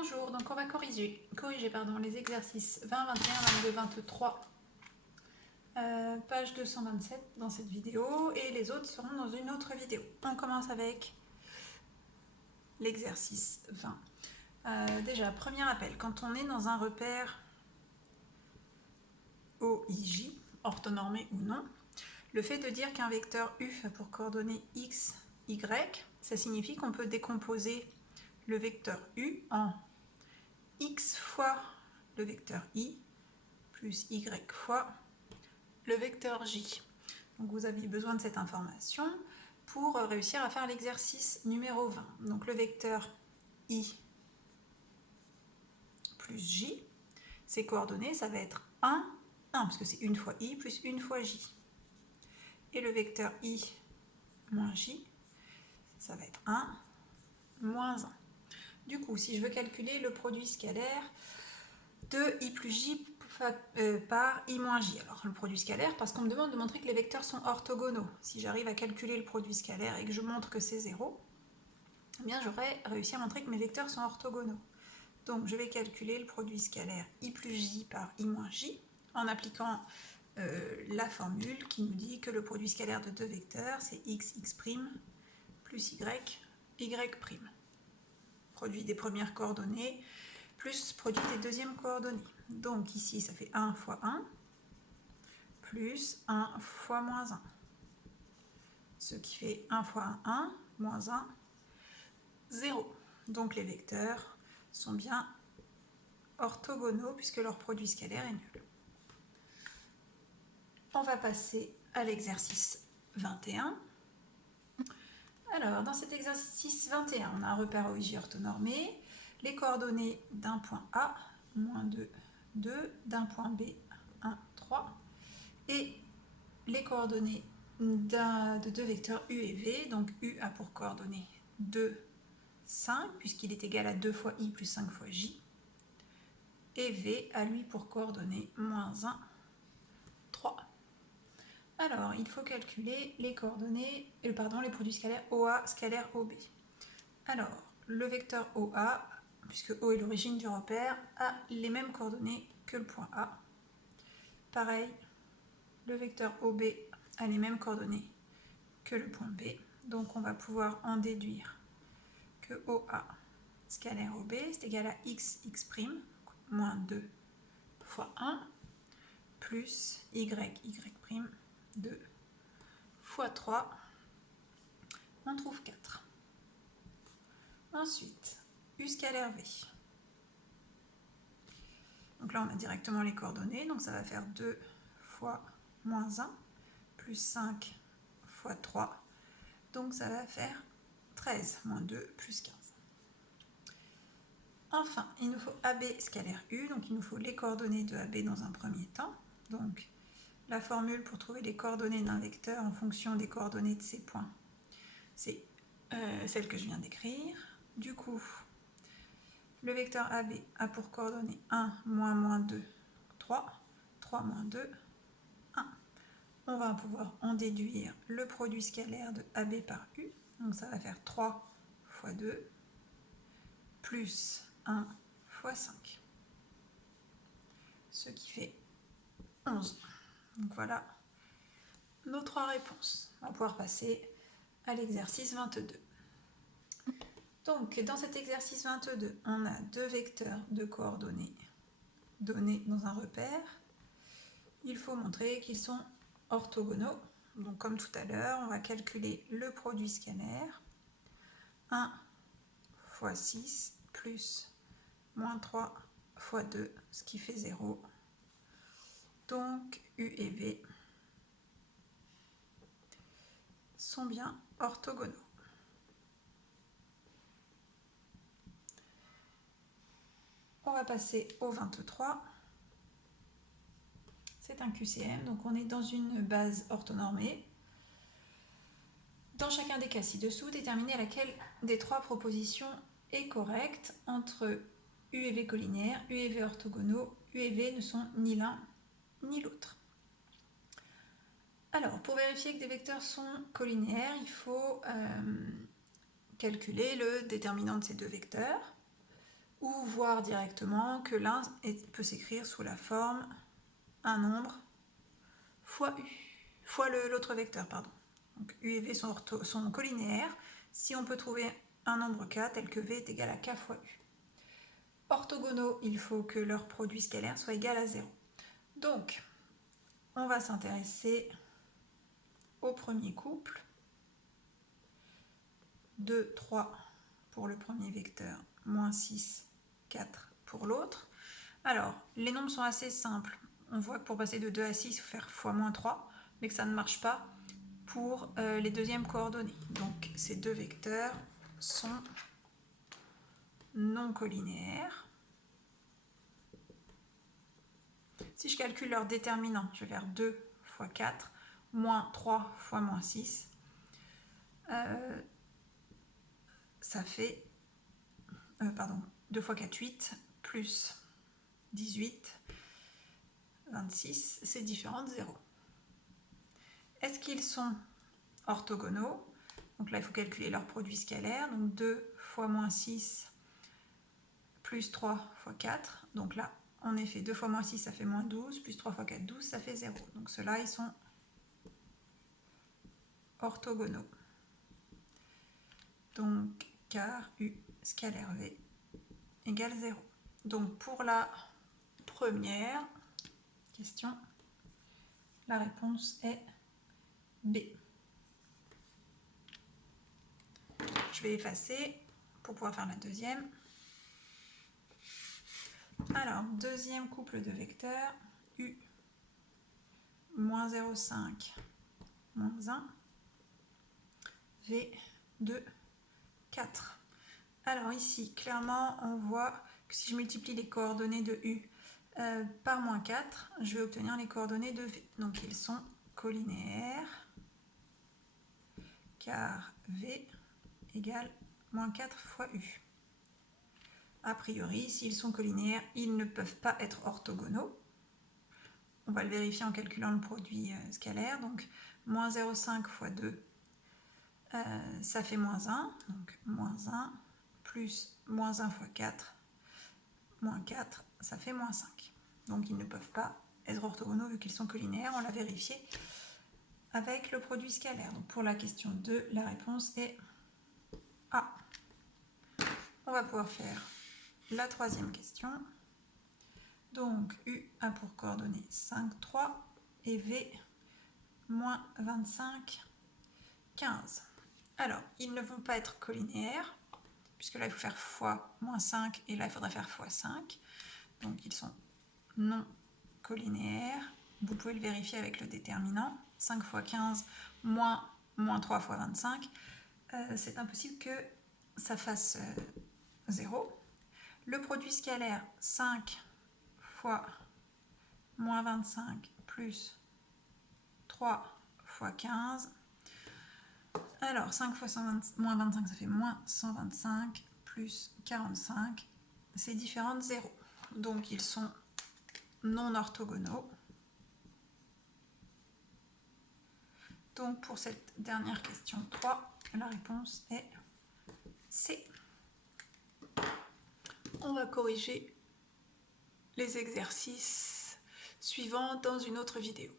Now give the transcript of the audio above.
Bonjour, donc on va corriger les exercices 20, 21, 22, 23, page 227 dans cette vidéo, et les autres seront dans une autre vidéo. On commence avec l'exercice 20. Déjà, premier rappel, quand on est dans un repère OIJ, orthonormé ou non, le fait de dire qu'un vecteur U a pour coordonnées x, y, ça signifie qu'on peut décomposer le vecteur U en x fois le vecteur i plus y fois le vecteur j. Donc vous aviez besoin de cette information pour réussir à faire l'exercice numéro 20. Donc le vecteur i plus j, ses coordonnées, ça va être 1, 1, parce que c'est 1 fois i plus 1 fois j. Et le vecteur i moins j, ça va être 1, moins 1. Du coup, si je veux calculer le produit scalaire de i plus j par i moins j. Alors le produit scalaire, parce qu'on me demande de montrer que les vecteurs sont orthogonaux. Si j'arrive à calculer le produit scalaire et que je montre que c'est 0, eh bien j'aurai réussi à montrer que mes vecteurs sont orthogonaux. Donc je vais calculer le produit scalaire i plus j par i moins j en appliquant la formule qui nous dit que le produit scalaire de deux vecteurs c'est x plus y produit des premières coordonnées plus produit des deuxièmes coordonnées. Donc ici, ça fait 1 fois 1, plus 1 fois moins 1. Ce qui fait 1 fois 1, 1, moins 1, 0. Donc les vecteurs sont bien orthogonaux puisque leur produit scalaire est nul. On va passer à l'exercice 21. Alors, dans cet exercice 21, on a un repère OIJ orthonormé. Les coordonnées d'un point A, moins 2, 2, d'un point B, 1, 3, et les coordonnées de deux vecteurs U et V. Donc U a pour coordonnées 2, 5, puisqu'il est égal à 2 fois I plus 5 fois J, et V a lui pour coordonnées moins 1, 3. Alors, il faut calculer les coordonnées, les produits scalaires OA, scalaire OB. Alors, le vecteur OA, puisque O est l'origine du repère, a les mêmes coordonnées que le point A. Pareil, le vecteur OB a les mêmes coordonnées que le point B. Donc on va pouvoir en déduire que OA scalaire OB c'est égal à x, moins 2 fois 1, plus y, 2 fois 3, on trouve 4. Ensuite, U scalaire V. Donc là, on a directement les coordonnées, donc ça va faire 2 fois moins 1, plus 5 fois 3, donc ça va faire 13, moins 2, plus 15. Enfin, il nous faut AB scalaire U, donc il nous faut les coordonnées de AB dans un premier temps. Donc, la formule pour trouver les coordonnées d'un vecteur en fonction des coordonnées de ses points, c'est celle que je viens d'écrire. Du coup, le vecteur AB a pour coordonnées 1, moins 2, 3, 3, moins 2, 1. On va pouvoir en déduire le produit scalaire de AB par U. Donc ça va faire 3 fois 2, plus 1 fois 5. Ce qui fait 11. Donc voilà nos 3 réponses. On va pouvoir passer à l'exercice 22. Donc dans cet exercice 22, on a deux vecteurs de coordonnées donnés dans un repère. Il faut montrer qu'ils sont orthogonaux. Donc comme tout à l'heure, on va calculer le produit scalaire. 1 fois 6 plus moins 3 fois 2, ce qui fait 0. Donc U et V sont bien orthogonaux. On va passer au 23. C'est un QCM, donc on est dans une base orthonormée. Dans chacun des cas ci-dessous, déterminer laquelle des 3 propositions est correcte entre U et V collinaires, U et V orthogonaux, U et V ne sont ni l'un ni l'autre. Alors, pour vérifier que des vecteurs sont collinaires, il faut calculer le déterminant de ces deux vecteurs. ou voir directement que l'un peut s'écrire sous la forme un nombre fois u, fois l'autre vecteur, pardon. Donc u et v sont collinéaires si on peut trouver un nombre k tel que v est égal à k fois u. Orthogonaux, il faut que leur produit scalaire soit égal à 0. Donc, on va s'intéresser au premier couple. 2, 3 pour le premier vecteur, moins 6, 4 pour l'autre. Alors, les nombres sont assez simples. On voit que pour passer de 2 à 6, il faut faire fois moins 3, mais que ça ne marche pas pour les deuxièmes coordonnées. Donc, ces deux vecteurs sont non collinéaires. Si je calcule leur déterminant, je vais faire 2 fois 4, moins 3 fois moins 6. Ça fait 2 fois 4, 8, plus 18, 26, c'est différent de 0. Est-ce qu'ils sont orthogonaux? Donc là, il faut calculer leur produit scalaire. Donc 2 fois moins 6 plus 3 fois 4. Donc là, en effet, 2 fois moins 6, ça fait moins 12, plus 3 fois 4, 12, ça fait 0. Donc ceux-là, ils sont orthogonaux. Donc, car U scalaire V égale 0. Donc pour la première question, la réponse est B. Je vais effacer pour pouvoir faire la deuxième. Alors, deuxième couple de vecteurs, U, moins 0,5, moins 1, V, 2, 4. Alors ici, clairement, on voit que si je multiplie les coordonnées de U par moins 4, je vais obtenir les coordonnées de V. Donc ils sont collinéaires, car V égale moins 4 fois U. A priori, s'ils sont collinéaires, ils ne peuvent pas être orthogonaux. On va le vérifier en calculant le produit scalaire. Donc, moins 0,5 fois 2, ça fait moins 1. Donc, moins 1 plus moins 1 fois 4, moins 4, ça fait moins 5. Donc, ils ne peuvent pas être orthogonaux vu qu'ils sont collinéaires. On l'a vérifié avec le produit scalaire. Donc, pour la question 2, la réponse est A. On va pouvoir faire la troisième question. Donc, U a pour coordonnées 5, 3 et V, moins 25, 15. Alors, ils ne vont pas être collinéaires, puisque là, il faut faire fois moins 5, et là, il faudrait faire fois 5. Donc, ils sont non collinéaires. Vous pouvez le vérifier avec le déterminant. 5 fois 15, moins 3 fois 25. C'est impossible que ça fasse 0. Le produit scalaire, 5 fois moins 25 plus 3 fois 15. Alors, 5 fois moins 25, ça fait moins 125 plus 45. C'est différent de 0. Donc, ils sont non orthogonaux. Donc, pour cette dernière question 3, la réponse est C. On va corriger les exercices suivants dans une autre vidéo.